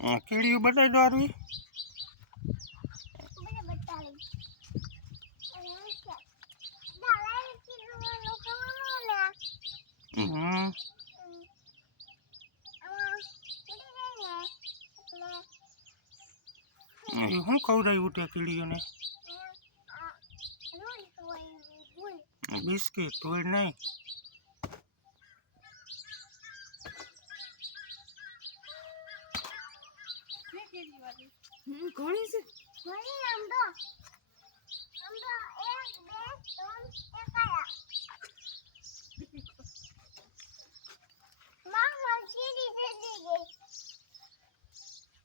આ કીડીયું બતાવી દો આરવી. હમ. આમાં કીધી જાય ને એટલે એ શું ખવડાવ્યું તે કીડીઓને? બિસ્કીટ હોય નહીં. હમ, ઘણી છે. ઘણી આમ તો.